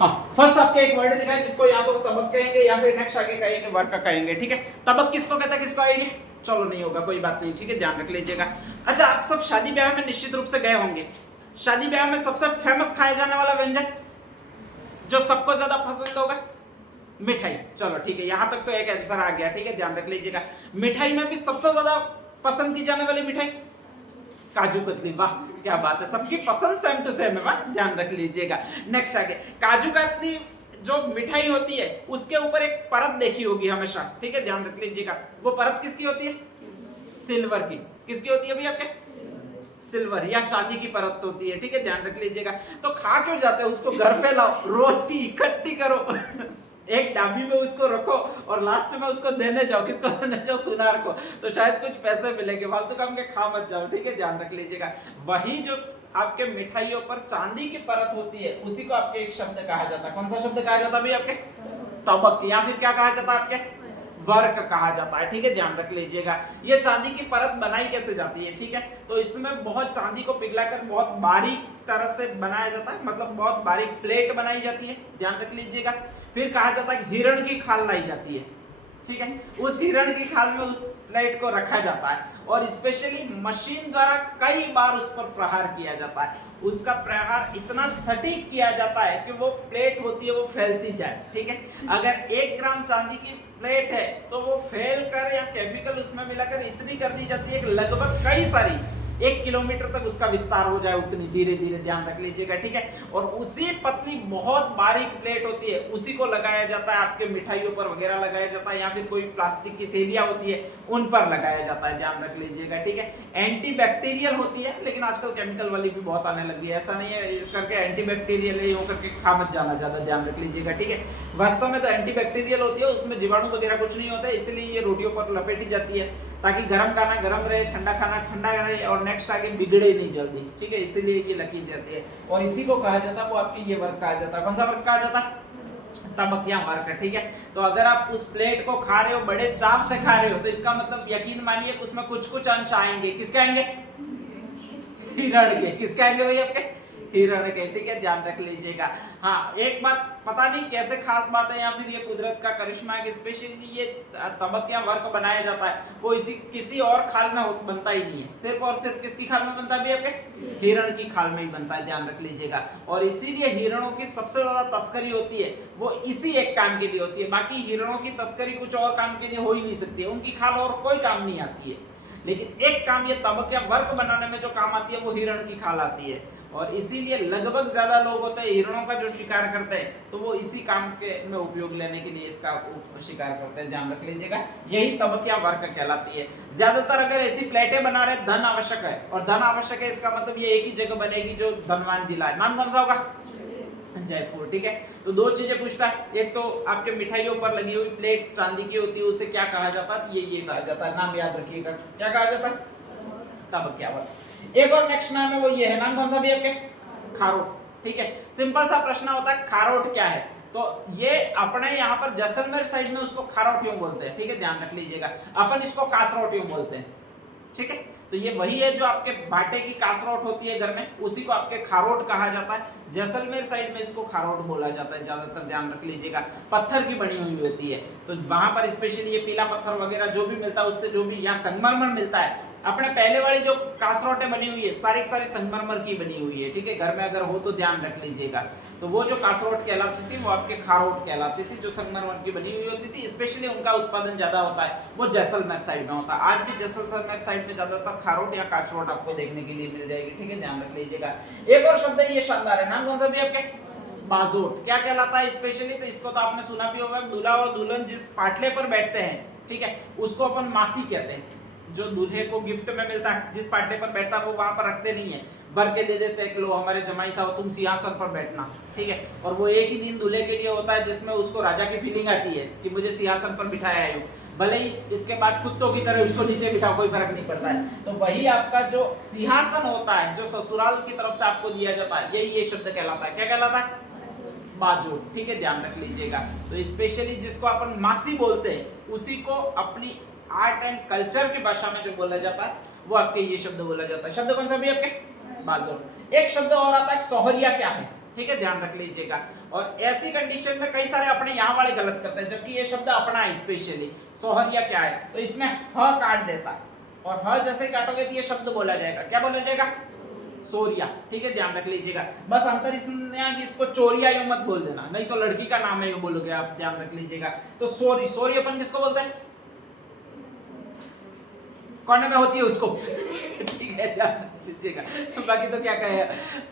हाँ, फर्स्ट आपके एक वर्ड दिखा है जिसको या तो तबक कहेंगे या फिर नेक्स्ट आगे कहेंगे वर्क कहेंगे, ठीक है। तबक किसको कहता है, किसको आइडिया? चलो नहीं होगा कोई बात नहीं, ठीक है, ध्यान रख लीजिएगा। अच्छा, आप सब शादी ब्याह में निश्चित रूप से गए होंगे। शादी ब्याह में सबसे फेमस खाया जाने वाला व्यंजन जो सबको ज्यादा पसंद होगा, मिठाई। चलो ठीक है, यहां तक तो एक आंसर आ गया, ठीक है, ध्यान रख लीजिएगा। मिठाई में भी सबसे ज्यादा पसंद की जाने वाली मिठाई काजू कतली। वाह क्या बात है, सबकी पसंद सेम टू सेम है, वाह, ध्यान रख लीजिएगा। नेक्स्ट आगे, काजू कतली जो मिठाई होती है उसके ऊपर एक परत देखी होगी हमेशा, ठीक है, ध्यान रख लीजिएगा। वो परत किसकी होती है? सिल्वर की। किसकी होती है भैया आपके? सिल्वर या चांदी की परत होती है, ठीक है, ध्यान रख लीजिएगा। तो खा क्यों जाते हैं उसको, घर पे लाओ, रोज की इकट्ठी करो एक डाबी में उसको रखो और लास्ट में उसको देने जाओ, किसको देने जाओ? सुनार को, तो शायद कुछ पैसे मिलेंगे। फालतू काम के खा मत जाओ, ठीक है, ध्यान रख लीजिएगा। वही जो आपके मिठाइयों पर चांदी की परत होती है उसी को आपके एक शब्द कहा जाता है। कौन सा शब्द कहा जाता है भैया आपके? तबक, या फिर क्या कहा जाता है आपके? वर्क कहा जाता है, ठीक है, ध्यान रख लीजिएगा। ये चांदी की परत बनाई कैसे जाती है, ठीक है, तो इसमें बहुत चांदी को पिघलाकर बहुत बारीक तरह से बनाया जाता है, मतलब बहुत बारीक प्लेट बनाई जाती है, ध्यान रख लीजिएगा। फिर कहा जाता है हिरण की खाल लाई जाती है, ठीक है, उस हिरण की खाल में उस प्लेट को रखा जाता है और स्पेशली मशीन द्वारा कई बार उस पर प्रहार किया जाता है। उसका प्रहार इतना सटीक किया जाता है कि वो प्लेट होती है वो फैलती जाए, ठीक है। अगर 1 ग्राम चांदी की प्लेट है तो वो फैल कर या केमिकल उसमें मिलाकर इतनी कर दी जाती है कि लगभग कई सारी 1 किलोमीटर तक उसका विस्तार हो जाए, उतनी धीरे धीरे, ध्यान रख लीजिएगा, ठीक है। और उसी पतली बहुत बारीक प्लेट होती है उसी को लगाया जाता है आपके मिठाइयों पर वगैरह लगाया जाता है, या फिर कोई प्लास्टिक की थैलियां होती है उन पर लगाया जाता है, ध्यान रख लीजिएगा, ठीक है। एंटी बैक्टीरियल होती है, लेकिन आजकल केमिकल वाली भी बहुत आने लगी है, ऐसा नहीं है करके एंटी बैक्टीरियल है करके खा मत जाना ज्यादा, ध्यान रख लीजिएगा, ठीक है। वास्तव में तो एंटी बैक्टीरियल होती है, उसमें जीवाणु वगैरह कुछ नहीं होता है, इसलिए ये रोटियों पर लपेटी जाती है ताकि गर्म खाना गर्म रहे, ठंडा खाना ठंडा रहे और नेक्स्ट आगे बिगड़े नहीं जल्दी, ठीक है, इसीलिए ये लकी जाती है और इसी को कहा जाता है, वो आपकी ये वर्क कहा जाता है। कौन सा वर्क कहा जाता है? तबक या वर्क, ठीक है। तो अगर आप उस प्लेट को खा रहे हो, बड़े चाव से खा रहे हो, तो इसका मतलब यकीन मानिए उसमें कुछ कुछ अंश आएंगे, किसके आएंगे? हिरण के। किसके आएंगे भैया आपके? हिरण के, ठीक है, ध्यान रख लीजिएगा। हाँ, एक बात पता नहीं कैसे खास बात है या फिर ये कुदरत का करिश्मा है कि स्पेशली ये तबक या वर्क बनाया जाता है वो इसी किसी और खाल में बनता ही नहीं है, सिर्फ और सिर्फ किसकी खाल में बनता है भैया आपके? हिरण की खाल में ही बनता है, ध्यान रख लीजिएगा। और इसीलिए हिरणों की सबसे ज्यादा तस्करी होती है वो इसी एक काम के लिए होती है। बाकी हिरणों की तस्करी कुछ और काम के लिए हो ही नहीं सकती है, उनकी खाल और कोई काम नहीं आती है, लेकिन एक काम ये तबक या वर्क बनाने में जो काम आती है वो हिरण की खाल आती है। और इसीलिए लगभग ज्यादा लोग होते हैं हिरणों का जो शिकार करते हैं तो वो इसी काम के में उपयोग लेने के लिए इसका शिकार करते हैं, ध्यान रख लीजिएगा। यही तबक या वर्क कहलाती है। ज्यादातर अगर ऐसी प्लेटें बना रहे, धन आवश्यक है, और धन आवश्यक है इसका मतलब ये एक ही जगह बनेगी जो धनवान जिला है। नाम कौन सा होगा? जयपुर, ठीक है। तो 2 चीजें पूछता है, एक तो आपके मिठाइयों पर लगी हुई प्लेट चांदी की होती है, उसे क्या कहा जाता है? ये कहा जाता है, नाम याद रखिएगा, क्या कहा जाता है? तबक या वर्क। एक और नेक्स्ट नाम है वो ये है, नाम कौन सा भी आपके? खारोट, ठीक है। सिंपल सा प्रश्न होता है खारोट क्या है, तो ये अपने यहाँ पर जैसलमेर साइड में उसको खारोट यूं बोलते हैं, ठीक है, ध्यान रख लीजिएगा। अपन इसको कासरोट यूं बोलते हैं, ठीक है। तो ये वही है जो आपके बाटे की कासरोट होती है घर में, उसी को आपके खारोट कहा जाता है। जैसलमेर साइड में इसको खारोट बोला जाता है ज्यादातर, ध्यान रख लीजिएगा। पत्थर की बनी हुई होती है, तो वहां पर स्पेशली ये पीला पत्थर वगैरह जो भी मिलता है उससे, जो भी यहाँ संगमरमर मिलता है, अपने पहले वाली जो कासरोटें बनी हुई है सारी सारी संगमरमर की बनी हुई है, ठीक है, घर में अगर हो तो ध्यान रख लीजिएगा। तो वो जो कासरोट कहलाती थी वो आपके खारोट कहलाती थी, जो संगमरमर की बनी हुई होती थी। स्पेशली उनका उत्पादन ज्यादा होता है वो जैसलमेर साइड में होता है। आज भी जैसलमेर साइड में ज्यादातर खारोट या कासरोट आपको देखने के लिए मिल जाएगी, ठीक है, ध्यान रख लीजिएगा। एक और शब्द है, ये शानदार है, नाम कौन सा भी आपके? बाजोट। क्या कहलाता है स्पेशली? तो इसको तो आपने सुना भी होगा, दूल्हा और दुल्हन जिस पाटले पर बैठते हैं, ठीक है, उसको अपन मासी कहते हैं। जो दूल्हे को गिफ्ट में मिलता है, जिस पाटले पर बैठता है वो वहां पर रखते नहीं है, भर के दे देते हैं कि लो हमारे जमाई साहब तुम सिंहासन पर बैठना, ठीक है। और वो एक ही दिन दूल्हे के लिए होता है जिसमें उसको राजा की फीलिंग आती है कि मुझे सिंहासन पर बिठाया है, भले ही इसके बाद कुत्तों की तरह उसको नीचे बिठाओ, कोई फर्क नहीं पड़ता है। तो वही आपका जो सिंहासन होता है जो ससुराल की तरफ से आपको दिया जाता है, यही ये शब्द कहलाता है। क्या कहलाता है? बाजोट, ठीक है, ध्यान रख लीजिएगा। तो स्पेशली जिसको अपन मासी बोलते हैं उसी को अपनी आर्ट एंड कल्चर की भाषा में जो बोला जाता है वो आपके ये शब्द बोला जाता है। शब्द कौन सा भी आपके? बाजोट। एक शब्द और आता है सोहरिया। क्या है? ठीक है, ध्यान रख लीजिएगा। और ऐसी कंडीशन में कई सारे अपने यहाँ वाले गलत करते हैं, जबकि ये शब्द अपना है स्पेशली। सोहरिया क्या है, तो इसमें ह काट देता है, और ह जैसे काटोगे तो ये शब्द बोला जाएगा, क्या बोला जाएगा, सोरिया। ठीक है, ध्यान रख लीजिएगा। बस अंतर इसमें है कि इसको चोरिया यूं मत बोल देना, नहीं तो लड़की का नाम है यूं बोलोगे आप, ध्यान रख लीजिएगा। तो सोरी, सोरी अपन किसको बोलते हैं, कोने में होती है उसको ठीक है, ध्यान रख लीजिएगा। बाकी तो क्या कहे,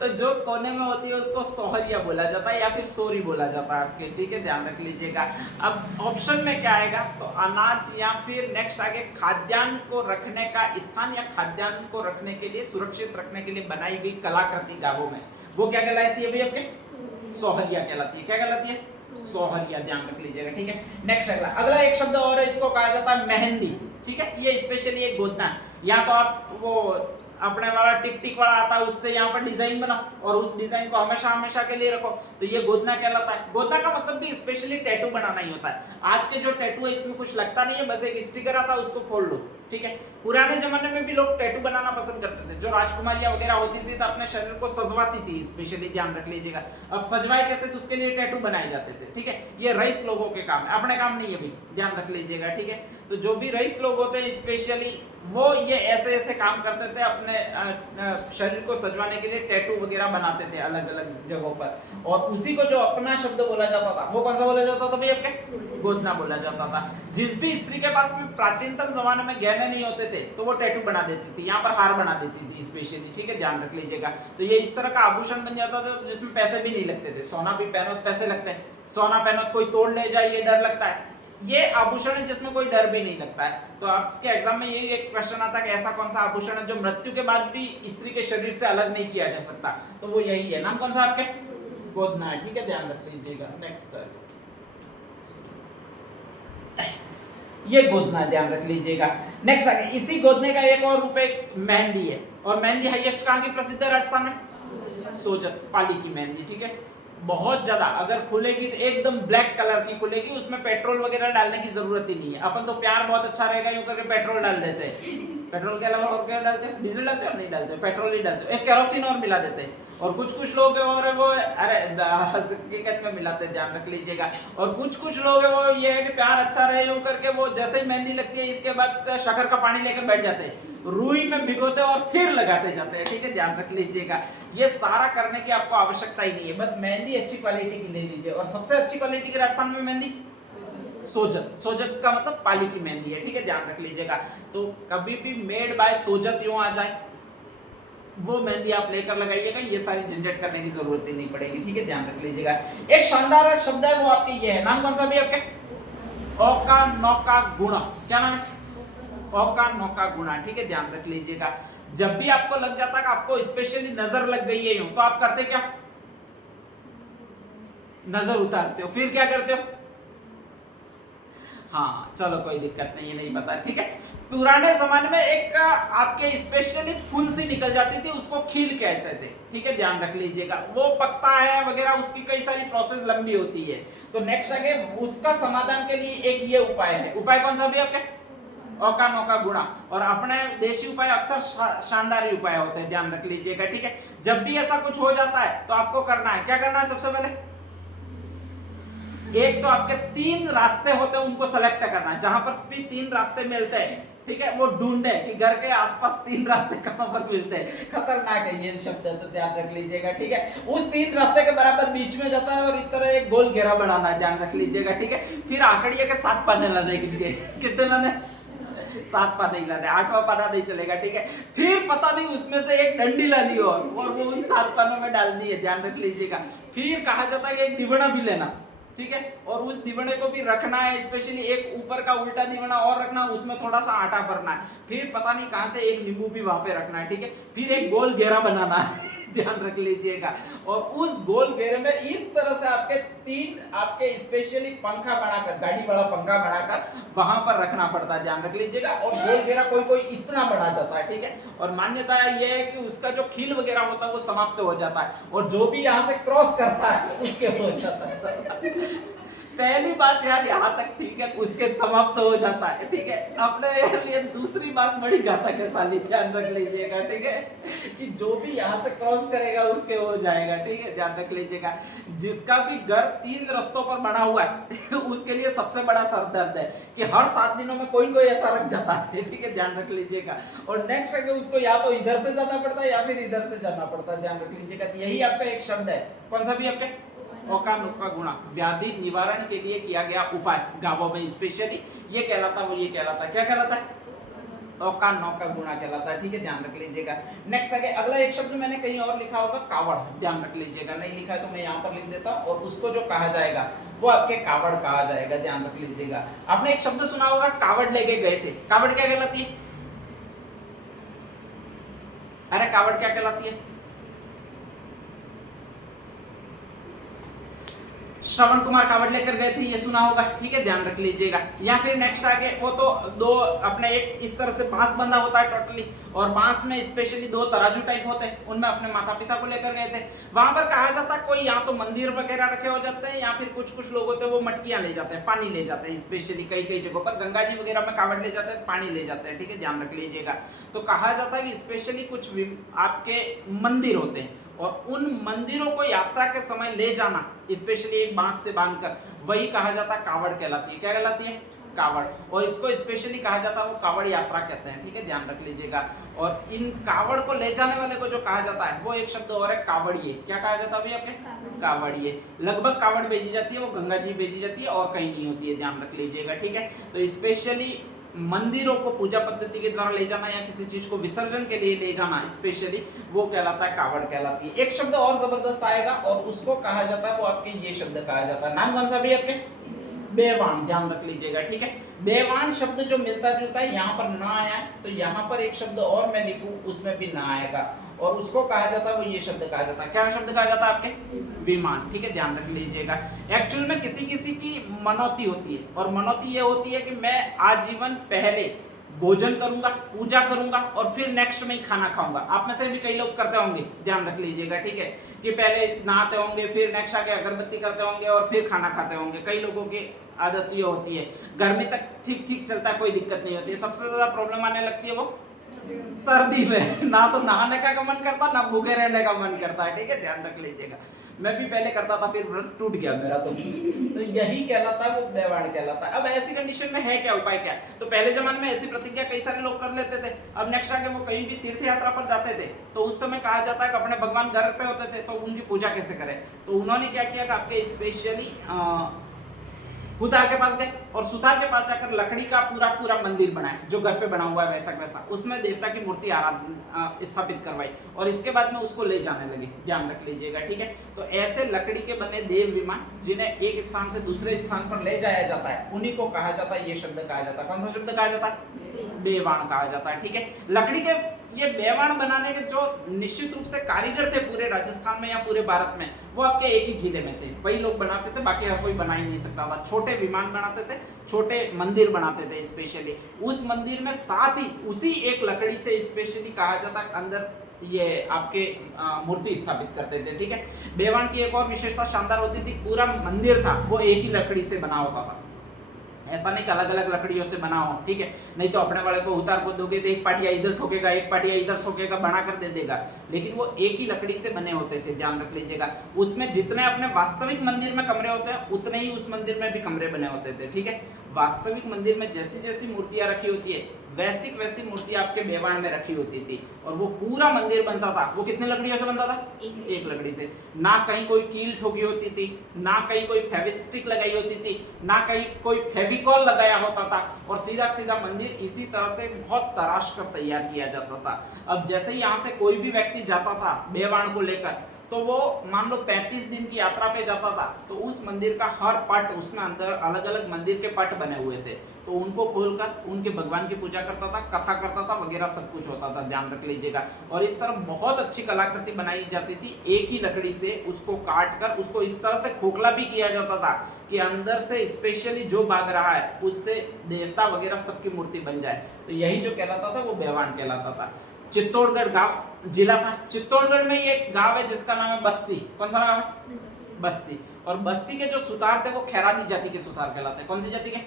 तो जो कोने में होती है उसको सोहरिया बोला जाता है या फिर सोरी बोला जाता है आपके, ठीक है, ध्यान रख लीजिएगा। अब ऑप्शन में क्या आएगा, तो अनाज या फिर नेक्स्ट आगे खाद्यान्न को रखने का स्थान या खाद्यान्न को रखने के लिए, सुरक्षित रखने के लिए बनाई गई कलाकृति गांवों में, वो क्या कहलाती है भाई आपके, सोहरिया कहलाती है। क्या कहलाती है, सोहरिया, ध्यान रख लीजिएगा। ठीक है, नेक्स्ट अगला एक शब्द और है, इसको कहा जाता है मेहंदी। ठीक है, ये स्पेशली एक गोदना, या तो आप वो अपने वाला टिक टिक वाला आता है उससे यहाँ पर डिजाइन बनाओ और उस डिजाइन को हमेशा हमेशा के लिए रखो, तो ये गोदना कहलाता है। गोदना का मतलब भी स्पेशली टैटू बनाना ही होता है। आज के जो टैटू है इसमें कुछ लगता नहीं है, बस एक स्टिकर आता है उसको खोल लो। ठीक है, पुराने जमाने में भी लोग टैटू बनाना पसंद करते थे, जो राजकुमारियां वगैरह होती थी तो अपने शरीर को सजवाती थी, स्पेशली ध्यान रख लीजिएगा। अब सजवाए कैसे, तो उसके लिए टैटू बनाए जाते थे। ठीक है, ये रईस लोगों के काम है, अपने काम नहीं है भी, ध्यान रख लीजिएगा। ठीक है, तो जो भी रईस लोग होते हैं स्पेशली वो ये ऐसे ऐसे काम करते थे, अपने शरीर को सजवाने के लिए टैटू वगैरह बनाते थे अलग अलग जगहों पर, और उसी को जो अपना शब्द बोला जाता था वो कौन सा बोला जाता था भाई, आपके गोदना बोला जाता था। जिस भी स्त्री के पास में प्राचीनतम जमाने में गहने नहीं होते थे तो वो टैटू बना देती थी, यहाँ पर हार बना देती थी स्पेशली। ठीक है, ध्यान रख लीजिएगा। तो ये इस तरह का आभूषण बन जाता था जिसमें पैसे भी नहीं लगते थे। सोना भी पहनो तो पैसे लगते हैं, सोना पहनो तो कोई तोड़ ले जाए ये डर लगता है। ये आभूषण है जिसमें कोई डर भी नहीं लगता है। तो आपके एग्जाम में ये एक क्वेश्चन आता है कि ऐसा कौन सा आभूषण है जो मृत्यु के बाद भी स्त्री के शरीर से अलग नहीं किया जा सकता, तो वो यही है। नाम कौन सा आपके, गोदना है। ठीक है, ध्यान रख लीजिएगा। नेक्स्ट ये गोदना, ध्यान रख लीजिएगा। नेक्स्ट आगे इसी गोदने का एक और रूप मेहंदी है, और मेहंदी हाईएस्ट कहाँ की प्रसिद्ध है, राजस्थान में, सोजत पाली की मेहंदी। ठीक है, बहुत ज्यादा अगर खुलेगी तो एकदम ब्लैक कलर की खुलेगी, उसमें पेट्रोल वगैरह डालने की जरूरत ही नहीं है। अपन तो प्यार बहुत अच्छा रहेगा यूं करके पेट्रोल डाल देते हैं, पेट्रोल के अलावा और क्या डालते हैं, डीजल डालते हैं, नहीं डालते, पेट्रोल ही डालते हैं, एक केरोसिन और मिला देते हैं। और कुछ लोग हैं और वो अरे हकीकत में मिलाते हैं, ध्यान रख लीजिएगा। और कुछ लोग हैं वो ये है कि प्यार अच्छा रहे यूं करके वो जैसे ही मेहंदी लगती है इसके बाद शक्कर का पानी लेकर बैठ जाते हैं, रुई में भिगोते और फिर लगाते जाते हैं। ठीक है, ध्यान रख लीजिएगा। ये सारा करने की आपको आवश्यकता ही नहीं है, बस मेहंदी अच्छी क्वालिटी की ले लीजिए। और सबसे अच्छी क्वालिटी की राजस्थान में मेहंदी सोजत, सोजत का मतलब पाली की मेहंदी है। ठीक है, ध्यान रख लीजिएगा। तो कभी भी मेड बाय सोजत यूं आ जाए वो मेहंदी आप लेकर लगाइएगा, ये सारी झंझट करने की जरूरत ही नहीं पड़ेगी। ठीक है, ध्यान रख लीजिएगा। एक शानदार शब्द है वो आपके ये है, नाम कौन सा भी आपके, औका नौका गुणा। क्या नाम है, औका नौका गुणा। ठीक है, ध्यान रख लीजिएगा। जब भी आपको लग जाता है कि आपको स्पेशली नजर लग गई है यूं, तो आप करते क्या, नजर उतारते हो, फिर क्या करते हो, हाँ चलो कोई दिक्कत नहीं है, नहीं पता। ठीक है, पुराने जमाने में एक आपके स्पेशली फुंसी निकल जाती थी, उसको खील कहते थे। ठीक है, ध्यान रख लीजिएगा। वो पकता है वगैरह, उसकी कई सारी प्रोसेस लंबी होती है। तो नेक्स्ट आगे उसका समाधान के लिए एक ये उपाय है। उपाय कौन सा भी आपके, औका नौका गुणा। और अपने देशी उपाय अक्सर शानदार उपाय होते हैं, ध्यान रख लीजिएगा। ठीक है, जब भी ऐसा कुछ हो जाता है तो आपको करना है, क्या करना है, सबसे पहले एक तो आपके 3 रास्ते होते हैं उनको सेलेक्ट करना है, जहां पर भी 3 रास्ते मिलते हैं। ठीक है, वो ढूंढे कि घर के आसपास 3 रास्ते कहां पर मिलते हैं। खतरनाक है ये शब्द है, तो ध्यान रख लीजिएगा। ठीक है, उस 3 रास्ते के बराबर बीच में जाता है और इस तरह एक गोल घेरा बनाना है, ध्यान रख लीजिएगा। ठीक है, फिर आंकड़िए के 7 पाने लाने के, कितने लाने, 7 पाने ही लाने, 8वां पाना नहीं चलेगा। ठीक है, फिर पता नहीं उसमें से एक डंडी लानी और वो उन 7 पानों में डालनी है, ध्यान रख लीजिएगा। फिर कहा जाता है कि एक दिवना भी लेना। ठीक है, और उस दिवने को भी रखना है, स्पेशली एक ऊपर का उल्टा दिवना और रखना, उसमें थोड़ा सा आटा भरना है। फिर पता नहीं कहां से एक नींबू भी वहां पे रखना है। ठीक है, फिर एक गोल घेरा बनाना है, ध्यान रख लीजिएगा। और उस गोल घेरे में इस तरह से आपके 3 आपके स्पेशली पंखा बनाकर, गाड़ी वाला पंखा बनाकर वहां पर रखना पड़ता है, ध्यान रख लीजिएगा। और गोल घेरा कोई इतना बना जाता है। ठीक है, और मान्यता ये है कि उसका जो खील वगैरह होता है वो समाप्त हो जाता है, और जो भी यहाँ से क्रॉस करता है उसके हो जाता है। पहली बात यार यहाँ तक ठीक है, उसके समाप्त हो जाता है। ठीक है, अपने लिए दूसरी बात बड़ी घातक है साली, ध्यान रख लीजिएगा। ठीक है, कि जो भी यहाँ से क्रॉस क्रॉस करेगा उसके हो जाएगा, ठीक है, ध्यान रख लीजिएगा। जिसका भी घर 3 रास्तों पर बना हुआ है उसके लिए सबसे बड़ा सर दर्द है कि हर 7 दिनों में कोई ऐसा रख जाता है, ठीक है, ध्यान रख लीजिएगा। और नेक्स्ट है कि उसको या तो इधर से जाना पड़ता है या फिर इधर से जाना पड़ता है, ध्यान रख लीजिएगा। यही आपका एक शब्द है, कौन सा भी आपके ओका नुक्का गुणा, व्याधि निवारण के लिए किया गया उपाय गांवों में स्पेशली ये कहलाता, वो ये कहलाता, क्या कहलाता है, ओका नौका गुणा कहलाता है, ठीक है, ध्यान रख लीजिएगा। नेक्स्ट आगे अगला एक शब्द मैंने कहीं और लिखा होगा कावड़, ध्यान रख लीजिएगा, नहीं लिखा है तो मैं यहाँ पर लिख देता हूँ। और उसको जो कहा जाएगा वो आपके कावड़ कहा जाएगा, ध्यान रख लीजिएगा। आपने एक शब्द सुना होगा कावड़ लेके गए थे, कावड़ क्या कहलाती है, अरे कावड़ क्या कहलाती है, श्रवण कुमार कावड़ लेकर गए थे, ये सुना होगा, ठीक है, ध्यान रख लीजिएगा। या फिर नेक्स्ट आगे वो तो दो अपने एक इस तरह से बांस बंधा होता है टोटली, और बांस में स्पेशली 2 तराजू टाइप होते हैं, उनमें अपने माता पिता को लेकर गए थे। वहां पर कहा जाता है कोई या तो मंदिर वगैरह रखे हो जाते हैं या फिर कुछ लोग होते हैं वो मटकियां ले जाते हैं, पानी ले जाते हैं, स्पेशली कई जगहों पर गंगा जी वगैरह में कावड़ ले जाते हैं, पानी ले जाते हैं, ठीक है, ध्यान रख लीजिएगा। तो कहा जाता है कि स्पेशली कुछ आपके मंदिर होते हैं और उन मंदिरों को यात्रा के समय ले जाना स्पेशली एक बांस से बांधकर, वही कहा जाता है कावड़ कहलाती है, क्या कहलाती है, कावड़। और इसको स्पेशली कहा जाता है वो कावड़ यात्रा कहते हैं, ठीक है, ध्यान रख लीजिएगा। और इन कावड़ को ले जाने वाले को जो कहा जाता है वो एक शब्द और है कावड़िए, क्या कहा जाता है अभी आपके, कावड़िए। लगभग कावड़ भेजी जाती है वो गंगा जी भेजी जाती है और कहीं नहीं होती है, ध्यान रख लीजिएगा, ठीक है। तो स्पेशली मंदिरों को पूजा पद्धति के द्वारा ले जाना या किसी चीज को विसर्जन के लिए ले जाना स्पेशली वो कहलाता है कावड़ कहलाती है। एक शब्द और जबरदस्त आएगा और उसको कहा जाता है वो आपके ये शब्द कहा जाता है, नाम कौन सा भी आपके, बेवान, ध्यान रख लीजिएगा, ठीक है। बेवान शब्द जो मिलता जुलता है, यहाँ पर ना आया तो यहाँ पर एक शब्द और मैं लिखूं उसमें भी ना आएगा और उसको कहा जाता है वो ये शब्द कहा जाता है, क्या शब्द कहा जाता है आपके, विमान, ठीक है, ध्यान रख लीजिएगा। एक्चुअल में किसी की मनौती होती है और मनौती ये होती है कि मैं आजीवन पहले भोजन करूंगा, पूजा करूंगा और फिर नेक्स्ट में ही खाना खाऊंगा। आप में से भी कई लोग करते होंगे, ध्यान रख लीजिएगा, ठीक है, कि पहले नहाते होंगे फिर नेक्स्ट आके अगरबत्ती करते होंगे और फिर खाना खाते होंगे। कई लोगों की आदत ये होती है, गर्मी तक ठीक चलता है, कोई दिक्कत नहीं होती है, सबसे ज्यादा प्रॉब्लम आने लगती है वो सर्दी में, ना तो नहाने का मन करता ना भूखे रहने का मन करता है, ठीक है, ध्यान रख लीजिएगा। मैं भी पहले करता था फिर व्रत टूट गया मेरा, तो यही कहलाता है वो बेवाण कहलाता है। अब ऐसी कंडीशन में है क्या उपाय, क्या, तो पहले जमाने में ऐसी प्रतिज्ञा कई सारे लोग कर लेते थे। अब नेक्स्ट आके वो कहीं भी तीर्थ यात्रा पर जाते थे तो उस समय कहा जाता है कि अपने भगवान घर पे होते थे तो उनकी पूजा कैसे करें। तो उन्होंने क्या किया कि आपके स्पेशली सुतार के पास गए और सुतार के पास जाकर लकड़ी का पूरा मंदिर बनाया जो घर पे बना हुआ है वैसा, उसमें देवता की मूर्ति स्थापित करवाई और इसके बाद में उसको ले जाने लगे, ध्यान रख लीजिएगा, ठीक है। तो ऐसे लकड़ी के बने देव विमान जिन्हें एक स्थान से दूसरे स्थान पर ले जाया जाता है उन्हीं को कहा जाता है, ये शब्द कहा जाता है, कौन सा शब्द कहा जाता है, बेवाण कहा जाता है, ठीक है। लकड़ी के ये बेवाण बनाने के जो निश्चित रूप से कारीगर थे पूरे राजस्थान में या पूरे भारत में, वो आपके एक ही जिले में थे, वही लोग बनाते थे, बाकी हर कोई बना ही नहीं सकता था। छोटे विमान बनाते थे, छोटे मंदिर बनाते थे स्पेशली, उस मंदिर में साथ ही उसी एक लकड़ी से स्पेशली कहा जाता है अंदर ये आपके मूर्ति स्थापित करते थे, ठीक है। बेवाण की एक और विशेषता शानदार होती थी, पूरा मंदिर था वो एक ही लकड़ी से बना होता था, ऐसा नहीं कि अलग अलग लकड़ियों से बना हो, ठीक है, नहीं तो अपने वाले को उतार को दोगे तो एक पाटिया इधर ठोकेगा एक पाटिया इधर ठोकेगा, बना कर दे देगा, लेकिन वो एक ही लकड़ी से बने होते थे, ध्यान रख लीजिएगा। उसमें जितने अपने वास्तविक मंदिर में कमरे होते हैं उतने ही उस मंदिर में भी कमरे बने होते थे, ठीक है। वास्तविक मंदिर में जैसी जैसी मूर्तियां रखी होती है वैसी मूर्ति आपके बेवाण में रखी होती थी और वो पूरा मंदिर बनता था, वो कितने लकड़ियों से बनता था, एक लकड़ी से, ना कहीं कोई कील ठोकी होती थी, ना कहीं कोई फेविस्टिक लगाई होती थी, ना कहीं कोई फेविकॉल लगाया होता था और सीधा सीधा मंदिर इसी तरह से बहुत तराश कर तैयार किया जाता था। अब जैसे ही यहाँ से कोई भी व्यक्ति जाता था बेवाण को लेकर तो वो मान लो 35 दिन की यात्रा पे जाता था तो उस मंदिर का हर पट, उसमें अंदर अलग अलग मंदिर के पट बने हुए थे, तो उनको खोलकर उनके भगवान की पूजा करता था, कथा करता था वगैरह सब कुछ होता था, ध्यान रख लीजिएगा। और इस तरह बहुत अच्छी कलाकृति बनाई जाती थी, एक ही लकड़ी से उसको काट कर उसको इस तरह से खोखला भी किया जाता था कि अंदर से स्पेशली जो भाग रहा है उससे देवता वगैरह सबकी मूर्ति बन जाए, तो यही जो कहलाता था वो बेवाण कहलाता था। चित्तौड़गढ़ गांव जिला था, चित्तौड़गढ़ में ये गांव है जिसका नाम है बस्सी, कौन सा नाम है, बस्सी। और बस्सी के जो सुतार थे वो खैरादी जाति के सुतार कहलाते हैं, कौन सी जाति के,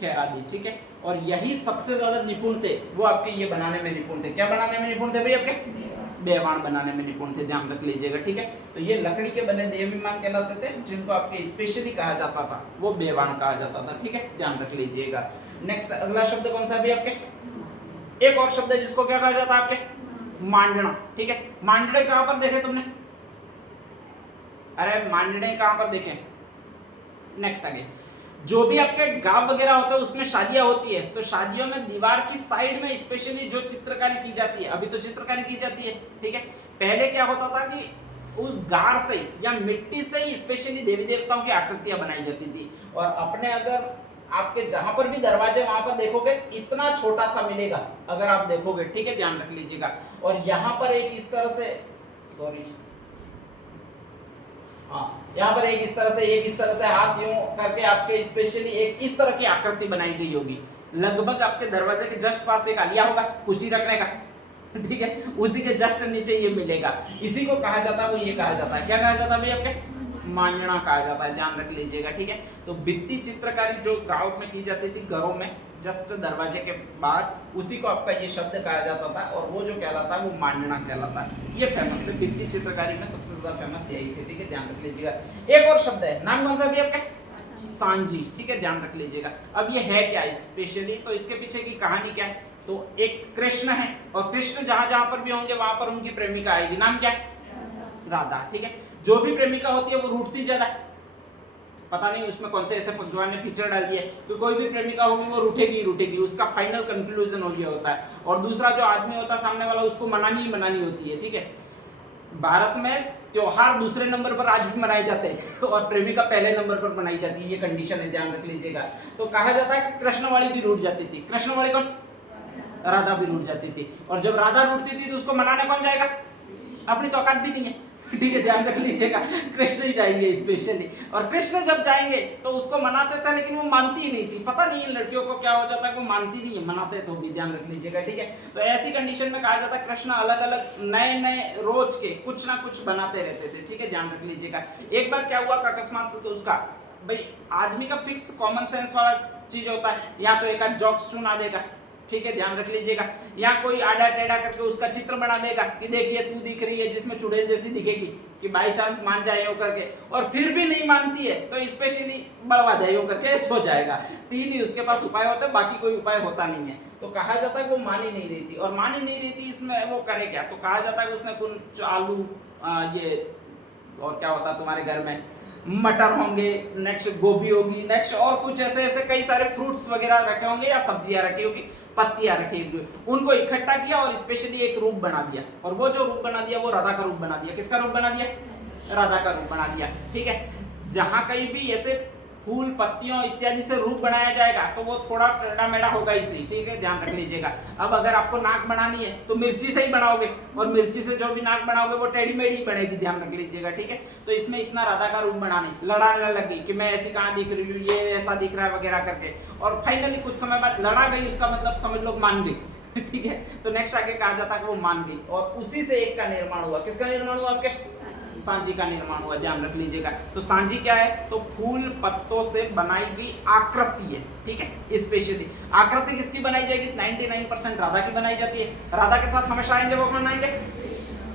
खैरादी, ठीक है। और यही सबसे ज्यादा निपुण थे, वो आपके ये बनाने में निपुण थे, क्या बनाने में निपुण थे भाई आपके, बेवाण बनाने में निपुण थे, ध्यान रख लीजिएगा, ठीक है। तो ये लकड़ी के बने देव विमान कहलाते थे, जिनको आपके स्पेशली कहा जाता था वो बेवाण कहा जाता था, ठीक है, ध्यान रख लीजिएगा। नेक्स्ट अगला शब्द कौन सा भी आपके, एक और शब्द है जिसको क्या कहा जाता है आपके, मांडना, ठीक है। मांडने कहां पर देखे तुमने, अरे मांडने कहां पर देखे, नेक्स्ट आगे, जो भी आपके गांव वगैरह होता है उसमें शादियां होती है, तो शादियों में दीवार की साइड में स्पेशली जो चित्रकारी की जाती है, अभी तो चित्रकारी की जाती है, ठीक है, पहले क्या होता था कि उस गार से या मिट्टी से ही स्पेशली देवी देवताओं की आकृतियां बनाई जाती थी। और अपने अगर आपके जहां पर भी दरवाजे वहां पर देखोगे इतना छोटा सा मिलेगा अगर आप देखोगे, ठीक है, ध्यान रख लीजिएगा। और यहाँ पर एक इस तरह से, सॉरी, हाँ, यहाँ पर एक इस तरह से हाथ यूं करके आपके स्पेशली एक इस तरह की आकृति बनाई गई होगी, लगभग आपके दरवाजे के जस्ट पास एक आलिया होगा कुर्सी रखने का, ठीक है, उसी के जस्ट नीचे ये मिलेगा, इसी को कहा जाता है, वो ये कहा जाता है, क्या कहा जाता है भाई आपके, मांडना कहा जाता है, ध्यान रख लीजिएगा, ठीक है। तो भित्ति चित्रकारी जो गांव में की जाती थी, घरों में जस्ट दरवाजे के बाहर, उसी को आपका ये शब्द कहा जाता था, और वो जो कहलाता है वो मांडना कहलाता है। ये फेमस थे, भित्ति चित्रकारी में सबसे ज्यादा फेमस यही थे, ठीक है, ध्यान रख लीजिएगा। एक और शब्द है, नाम कौन सा भी आपका, सांझी, ठीक है, ध्यान रख लीजिएगा। अब ये है क्या स्पेशली, तो इसके पीछे की कहानी क्या है, तो एक कृष्ण है, और कृष्ण जहां जहां पर भी होंगे वहां पर उनकी प्रेमिका आएगी, नाम क्या है, राधा, ठीक है। जो भी प्रेमिका होती है वो रूठती ज्यादा, पता नहीं उसमें कौन से ऐसे भगवान ने फीचर डाल दिया कि कोई भी प्रेमिका होगी वो रूठेगी, उसका फाइनल कंक्लूजन हो गया होता है। और दूसरा जो आदमी होता है सामने वाला, उसको मनानी ही मनानी होती है, ठीक है। भारत में त्योहार दूसरे नंबर पर आज भी मनाए जाते हैं और प्रेमिका पहले नंबर पर मनाई जाती है, ये कंडीशन है, ध्यान रख लीजिएगा। तो कहा जाता है कि कृष्णवाणी भी रूठ जाती थी, कृष्णवाणी कौन, राधा भी रूठ जाती थी। और जब राधा रूठती थी तो उसको मनाने कौन जाएगा, अपनी तो औकात भी नहीं है, ठीक है, ध्यान रख लीजिएगा, कृष्ण ही जाएंगे स्पेशली। और कृष्ण जब जाएंगे तो उसको मनाते थे, लेकिन वो मानती ही नहीं थी, पता नहीं है लड़कियों को क्या हो जाता है, वो मानती नहीं है, मनाते तो भी, ध्यान रख लीजिएगा, ठीक है। तो ऐसी कंडीशन में कहा जाता है कृष्ण अलग अलग नए नए रोज के कुछ ना कुछ बनाते रहते थे, ठीक है, ध्यान रख लीजिएगा। एक बार क्या हुआ अकस्मात, तो उसका भाई आदमी का फिक्स कॉमन सेंस वाला चीज होता है, या तो एक आध जॉक्स सुना देगा, ठीक है, ध्यान रख लीजिएगा, या कोई आड़ा टेढ़ा करके उसका चित्र बना देगा कि देखिए तू दिख रही है, जिसमें चुड़ैल जैसी दिखेगी, कि बाई चांस मान जाए यो करके, और फिर भी नहीं मानती है तो स्पेशली बढ़वा दे यो करके सो जाएगा। तीन ही उसके पास उपाय होते हैं, बाकी कोई उपाय होता नहीं है। तो कहा जाता है कि वो मान ही नहीं रही थी, और मान ही नहीं रही थी, इसमें वो करे क्या, तो कहा जाता है कि उसने कुछ आलू ये और क्या होता है तुम्हारे घर में, मटर होंगे, नेक्स्ट गोभी होगी, नेक्स्ट और कुछ ऐसे ऐसे कई सारे फ्रूट्स वगैरह रखे होंगे या सब्जियां रखी होगी, पत्तियां रखी होगी, उनको इकट्ठा किया और स्पेशली एक रूप बना दिया। और वो जो रूप बना दिया वो राधा का रूप बना दिया। किसका रूप बना दिया, राधा का रूप बना दिया, ठीक है। जहां कहीं भी ऐसे फूल पत्तियों इत्यादि से रूप बनाया जाएगा तो वो थोड़ा टेढ़ा मेढ़ा होगा ही सही, ठीक है, ध्यान रख लीजिएगा। अब अगर आपको नाक बनानी है तो मिर्ची से ही बनाओगे, और मिर्ची से जो भी नाक बनाओगे वो टेढ़ी मेढ़ी बनेगी, ध्यान रख लीजिएगा, ठीक है। तो इसमें इतना राधा का रूप बनाने लड़ाने लगी कि मैं ऐसी कहाँ दिख रही हूँ, ये ऐसा दिख रहा है वगैरह करके, और फाइनली कुछ समय बाद लड़ा गई, उसका मतलब समझ लो मान गई, ठीक है। तो नेक्स्ट आगे कहा जाता है कि वो मान गई, और उसी से एक का निर्माण हुआ। किसका निर्माण हुआ, आपके सांझी का निर्माण हुआ, ध्यान रख लीजिएगा। तो सांझी क्या है, तो फूल पत्तों से बनाई गई आकृति है, ठीक है। स्पेशली आकृति किसकी बनाई जाएगी, 99% राधा की बनाई जाती है। राधा के साथ हमेशा आएंगे वो कौन आएंगे,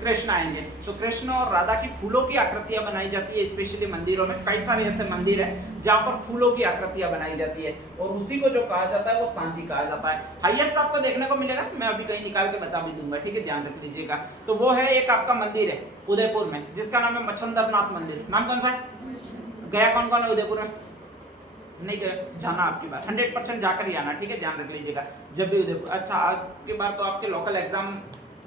कृष्ण आएंगे। तो कृष्ण और राधा की फूलों की आकृतियां बनाई जाती है, स्पेशली मंदिरों में कई सारे ऐसे मंदिर हैं जहां पर फूलों की आकृतियां बनाई जाती है, और उसी को जो कहा जाता है वो सांझी कहा जाता है। हाईएस्ट आपको देखने को मिलेगा, मैं अभी कहीं निकाल के बता भी दूंगा, ठीक है, ध्यान रख लीजिएगा। तो वो है एक आपका मंदिर है उदयपुर में, जिसका नाम है मच्छंदरनाथ मंदिर। नाम कौन सा है, गया कौन कौन है उदयपुर में, नहीं गया, जाना आपकी बात, 100% जाकर ही आना, ठीक है, ध्यान रख लीजिएगा। जब भी उदयपुर, अच्छा आपके बार तो आपके लोकल एग्जाम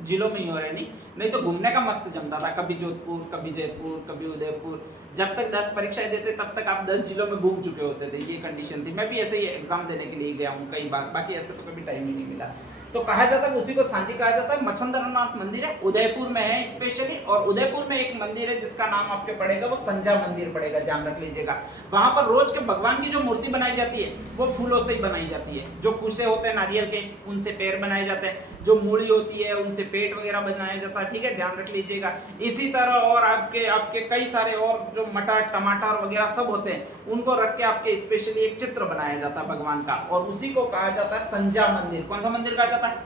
जिलों में ही हो रहे, नहीं तो घूमने का मस्त जमता था, कभी जोधपुर, कभी जयपुर, कभी उदयपुर। जब तक 10 परीक्षाएं देते तब तक आप 10 जिलों में घूम चुके होते थे, ये कंडीशन थी। मैं भी ऐसे ही एग्जाम देने के लिए गया हूँ कई बार, बाकी ऐसे तो कभी टाइम ही नहीं मिला। तो कहा जाता है उसी को सांझी कहा जाता है। मच्छंदरनाथ मंदिर है, उदयपुर में है स्पेशली, और उदयपुर में एक मंदिर है जिसका नाम आपके पड़ेगा वो संजा मंदिर पड़ेगा, ध्यान रख लीजिएगा। वहां पर रोज के भगवान की जो मूर्ति बनाई जाती है वो फूलों से ही बनाई जाती है। जो कुशे होते हैं नारियल के, उनसे पैर बनाए जाते हैं, जो मूली होती है उनसे पेट वगैरह बनाया जाता है, ठीक है, ध्यान रख लीजिएगा। इसी तरह और आपके कई सारे और जो मटर टमाटर वगैरह सब होते हैं, उनको रख के आपके स्पेशली एक चित्र बनाया जाता है भगवान का, और उसी को कहा जाता है संजा मंदिर। कौन सा मंदिर कहा जाता है,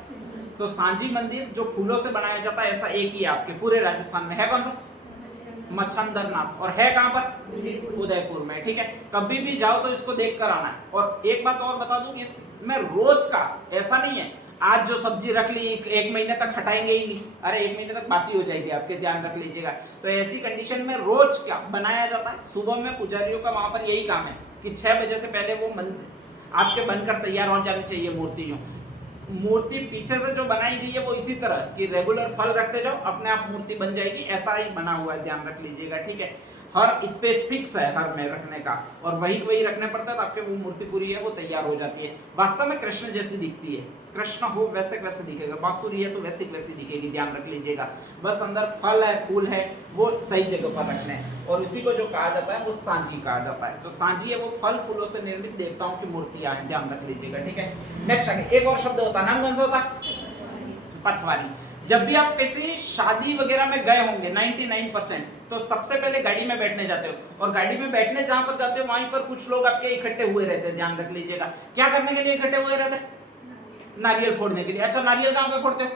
तो सांची मंदिर जो फूलों से बनाया जाता है ऐसा एक ही है आपके पूरे राजस्थान में, है कौन सा? मच्छंदरनाथ। और है कहाँ पर? उदयपुर में, ठीक है। कभी भी जाओ तो इसको देख कर आना है। और एक बात और बता दूं कि इसमें रोज का ऐसा नहीं है, आज जो सब्जी रख ली एक महीने तक हटाएंगे ही नहीं, अरे एक महीने तक बासी हो जाएगी आपके, ध्यान रख लीजिएगा। तो ऐसी कंडीशन में रोज क्या बनाया जाता है, सुबह में पुजारियों का वहां पर यही काम है कि 6 बजे से पहले वो आपके बनकर तैयार हो जानी चाहिए मूर्तियों। मूर्ति पीछे से जो बनाई गई है वो इसी तरह कि रेगुलर फल रखते जाओ, अपने आप मूर्ति बन जाएगी, ऐसा ही बना हुआ है, ध्यान रख लीजिएगा, ठीक है। हर स्पेस फिक्स है हर में रखने का, और वही रखने पड़ता है तो आपके वो मूर्ति पूरी है वो तैयार हो जाती है। वास्तव में कृष्ण जैसी दिखती है, कृष्ण हो वैसे वैसे दिखेगा, बांसुरी है तो वैसी वैसी दिखेगी, ध्यान रख लीजिएगा। बस अंदर फल है फूल है वो सही जगह पर रखने हैं, और उसी को जो कहा जाता है वो सांची कहा जाता है। तो सांची है वो फल फूलों से निर्मित देवताओं की मूर्तियां हैं, ध्यान रख लीजिएगा, ठीक है। नेक्स्ट आगे एक और शब्द होता है, नाम कौन सा होता है? पटवारी। जब भी आप किसी शादी वगैरह में गए होंगे 99%, तो सबसे पहले गाड़ी में बैठने जाते हो, और गाड़ी में बैठने जहां पर जाते हो वहीं पर कुछ लोग आपके इकट्ठे हुए रहते हैं, ध्यान रख लीजिएगा। क्या करने के लिए इकट्ठे हुए रहते हैं? नारियल फोड़ने के लिए। अच्छा, नारियल कहां पे फोड़ते हो?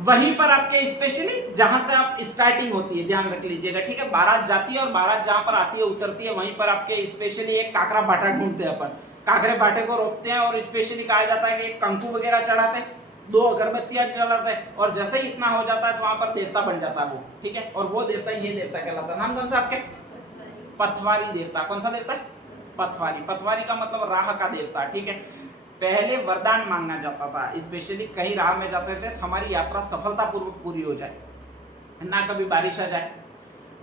वहीं पर आपके स्पेशली जहां से आप स्टार्टिंग होती है, ध्यान रख लीजिएगा, ठीक है। बारात जाती है और बारात जहां पर आती है उतरती है, वहीं पर आपके स्पेशली एक काकरा बाटा ढूंढते हैं अपन, काकरे बाटे को रोकते हैं, और स्पेशली कहा जाता है कि कंकु वगैरह चढ़ाते हैं, 2 अगरबत्तियां जलाते हैं, और जैसे ही इतना हो जाता है तो वहां पर देवता बन जाता है वो, ठीक है। और वो देवता ये देवता कहलाता है, नाम कौन सा आपके? पथवारी देवता। कौन सा देवता है? पथवारी। पथवारी का मतलब राह का देवता, ठीक है। पहले वरदान मांगना जाता था, स्पेशली कहीं राह में जाते थे हमारी यात्रा सफलतापूर्वक पूरी हो जाए, ना कभी बारिश आ जाए,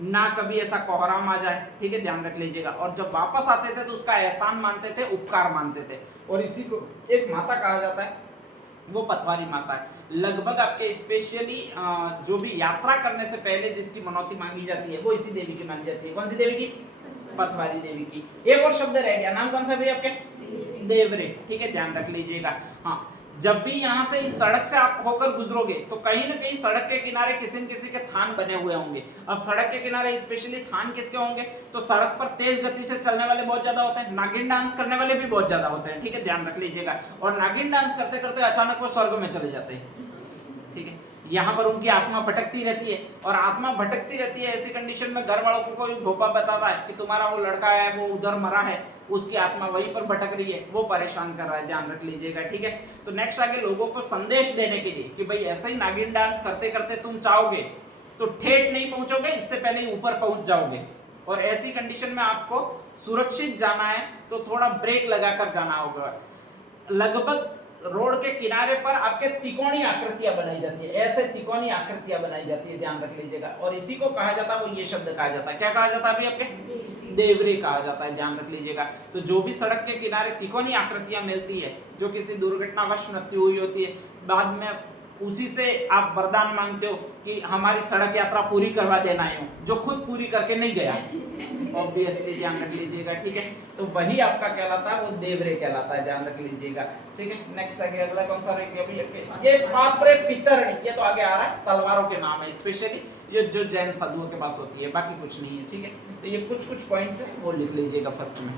ना कभी ऐसा कोहराम आ जाए, ठीक है, ध्यान रख लीजिएगा। और जब वापस आते थे तो उसका एहसान मानते थे, उपकार मानते थे, और इसी को एक माता कहा जाता है, वो पथवारी माता है। लगभग आपके स्पेशली जो भी यात्रा करने से पहले जिसकी मनौती मांगी जाती है वो इसी देवी की मानी जाती है। कौन सी देवी की? पथवारी देवी की। एक और शब्द रह गया, नाम कौन सा भी आपके? देवरे, ठीक है, ध्यान रख लीजिएगा। हाँ, जब भी यहाँ से इस सड़क से आप होकर गुजरोगे तो कहीं ना कहीं सड़क के किनारे किसी न किसी के थान बने हुए होंगे। अब सड़क के किनारे स्पेशली थान किसके होंगे? तो सड़क पर तेज गति से चलने वाले बहुत ज्यादा होते हैं, नागिन डांस करने वाले भी बहुत ज्यादा होते हैं, ठीक है, ध्यान रख लीजिएगा। और नागिन डांस करते करते अचानक वो स्वर्ग में चले जाते हैं, ठीक है। यहाँ पर उनकी आत्मा भटकती रहती है, और आत्मा भटकती रहती है ऐसी कंडीशन में घर वालों को कोई भोपा बताता है कि तुम्हारा वो लड़का है वो उधर मरा है, उसकी आत्मा वहीं पर भटक रही है, वो परेशान कर रहा है, ध्यान रख लीजिएगा, ठीक है। तो नेक्स्ट आगे लोगों को संदेश देने के लिए कि भाई ऐसे ही नागिन डांस करते करते तुम चाहोगे तो ठेठ नहीं पहुंचोगे, इससे पहले ही ऊपर पहुंच जाओगे, और ऐसी कंडीशन में आपको सुरक्षित जाना है तो थोड़ा ब्रेक लगाकर जाना होगा। लगभग रोड के किनारे पर आपके तिकोनी आकृतियां बनाई जाती है, ऐसे तिकोनी आकृतियां बनाई जाती है, ध्यान रख लीजिएगा। और इसी को कहा जाता है, वो ये शब्द कहा जाता है, क्या कहा जाता है अभी आपके? देवरे कहा जाता है, ध्यान रख लीजिएगा। तो जो भी सड़क के किनारे तिकोनी आकृतियां मिलती है जो किसी दुर्घटनावश मृत्यु हुई होती है, बाद में उसी से आप वरदान मांगते हो कि हमारी सड़क यात्रा पूरी करवा देना है, जो खुद पूरी करके नहीं गया, ऑब्वियसली, ध्यान रख लीजिएगा, ठीक है। तो वही आपका कहलाता है, वो देवरे कहलाता है, ध्यान रख लीजिएगा, ठीक है। नेक्स्ट आगे अगला कौन सा रहेगा अभी? ये पात्रे पितर, ये तो आगे आ रहा है, तलवारों के नाम है स्पेशली, ये जो जैन साधुओं के पास होती है, बाकी कुछ नहीं है, ठीक है। तो ये कुछ पॉइंट्स है वो लिख लीजिएगा फर्स्ट में।